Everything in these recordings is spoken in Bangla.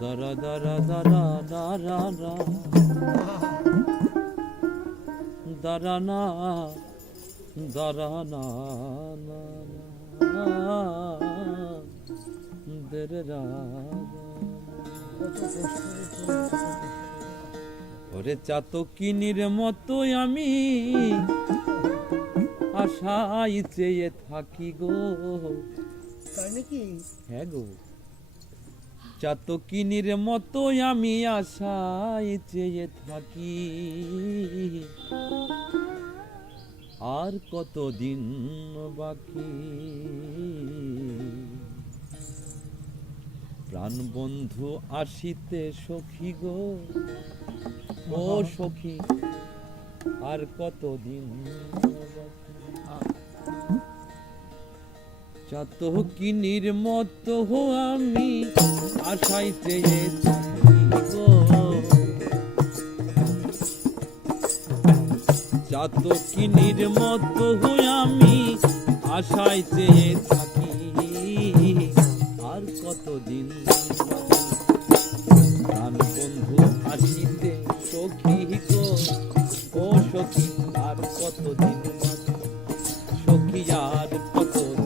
দারা দারা দারা দারা দারা না দারা না ওরে চাতকিনীর মতো আমি আশায় চেয়ে থাকি গো। তাই নাকি? হ্যাঁ গো, চাতকিনীর মতো আমি আশায় চেয়ে থাকি, আর কতদিন বাকি। প্রাণ বন্ধু আসিতে সখী গো, ও সখী আর কতদিন বাকি। চাতকিনীর মতো আমি আশায় চেয়ে থাকি গো, চাতকিনীর মতো আমি আশায় চেয়ে থাকি, আর কতদিন প্রাণ বন্ধু আসিতে সখী গো, ও সখী আর কতদিন সখী আর কতদিন।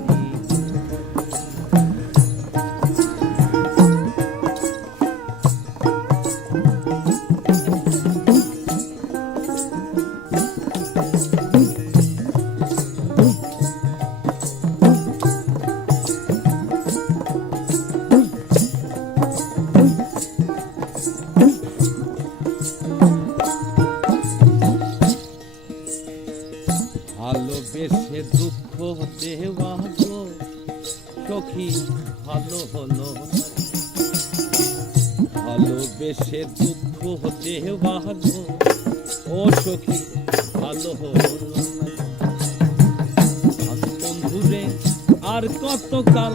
ভালোবেসে দুঃখ দেওয়া গো সখী ভালো হলো, ভালোবেসে দুঃখ দেওয়া গো ও সখী ভালো হলো। বন্ধুরে আর কতকাল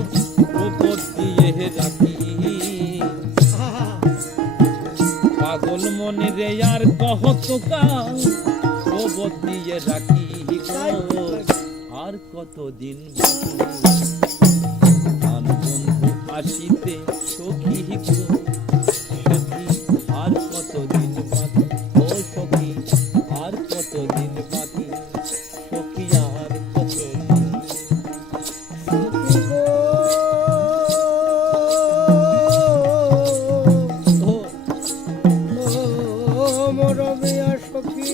রূপত দিয়ে রাখি, পাগল মনে রে আর কতকাল রূপত দিয়ে রাখি, আর কতদিন প্রাণ বন্ধু আসিতে সখী গো, সখী আর কতদিন বাকি, ও সখী আর কতদিন বাকি, সখী আর কতদিন। সখী গো, ও মরমিয়া সখী,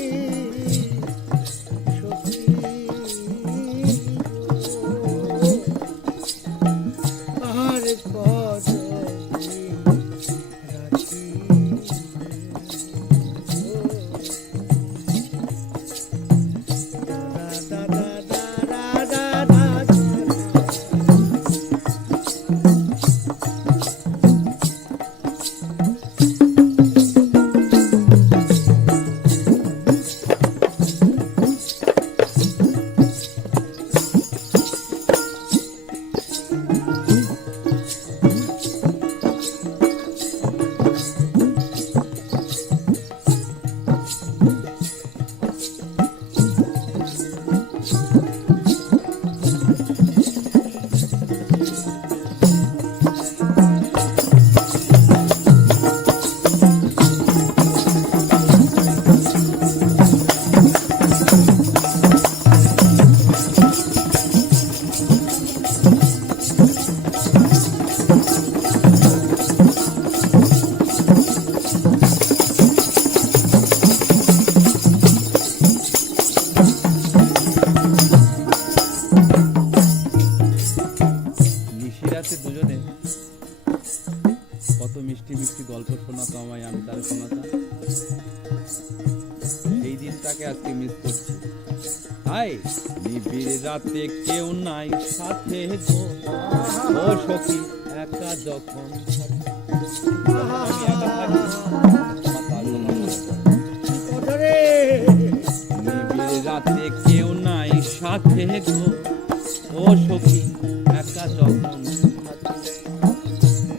দুজনে কত মিষ্টি মিষ্টি গল্প শোনাতো আমায়, আমি তারা শোনাতাম। সেই দিনটাকে আজকে মিস করছি। তাই নিবিড় রাতে কেউ নাই সাথে গো, ও সখী একা যখন নিবিড় রাতে কেউ নাই সাথে গো, ও সখী একা যখন,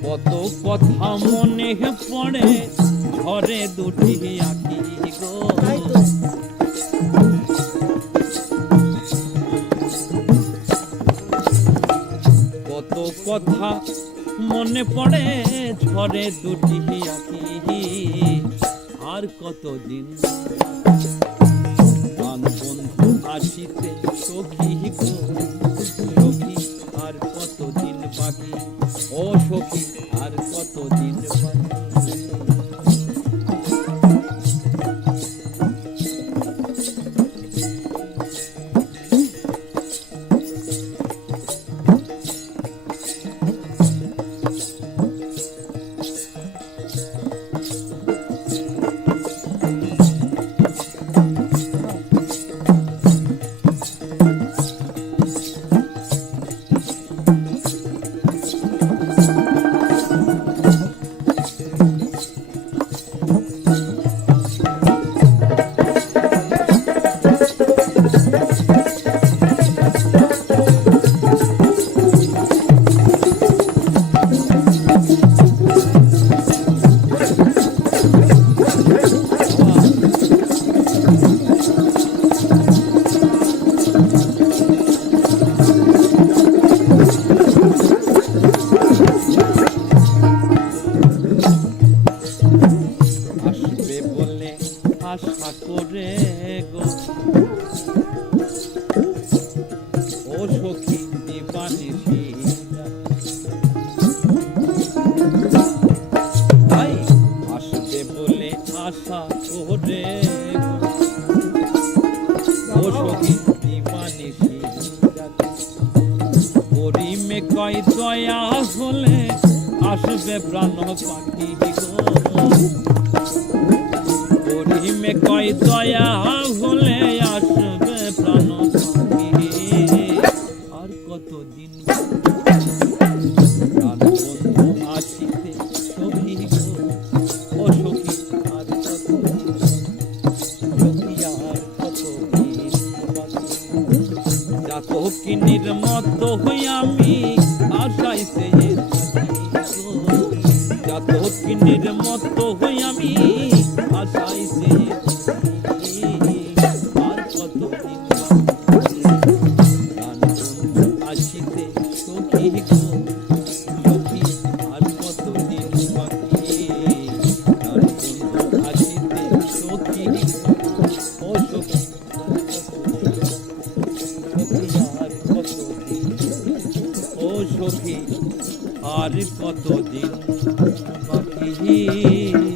কত কথা মনে পড়ে ঝরে দুটি আঁকি গো, কত কথা মনে পড়ে ঝরে দুটি আঁখি আর কতদিন প্রাণ বন্ধু আসিতে সখী গো সখী আর কতদিন বাকি ও সখী আর কতদিন বাকি আসবে বলে আশা করে গো ও সখী দিবানিশি তাই আসবে বলে আশা করে গো ও সখী দিবানিশি পরিমে কয় দয়া হলে আসবে প্রাণ পাখি গো পরিমে কয় দয়া হলে আসবে প্রাণ পাখি আর কতদিন প্রাণ বন্ধু আসিতে সখী গো ও সখী আর কতদিন সখী আর কতদিন চাতকিনীর মতো হই আমি আশাইতে চাতকিনীর মতো হই আমি আশাইতে আর কতদিন প্রাণ বন্ধু আসিতে সখী গো সখী আর কতদিন বাকি প্রাণ বন্ধু আসিতে সখী ও সখী আর কতদিন ও সখী আর কতদিন বাকি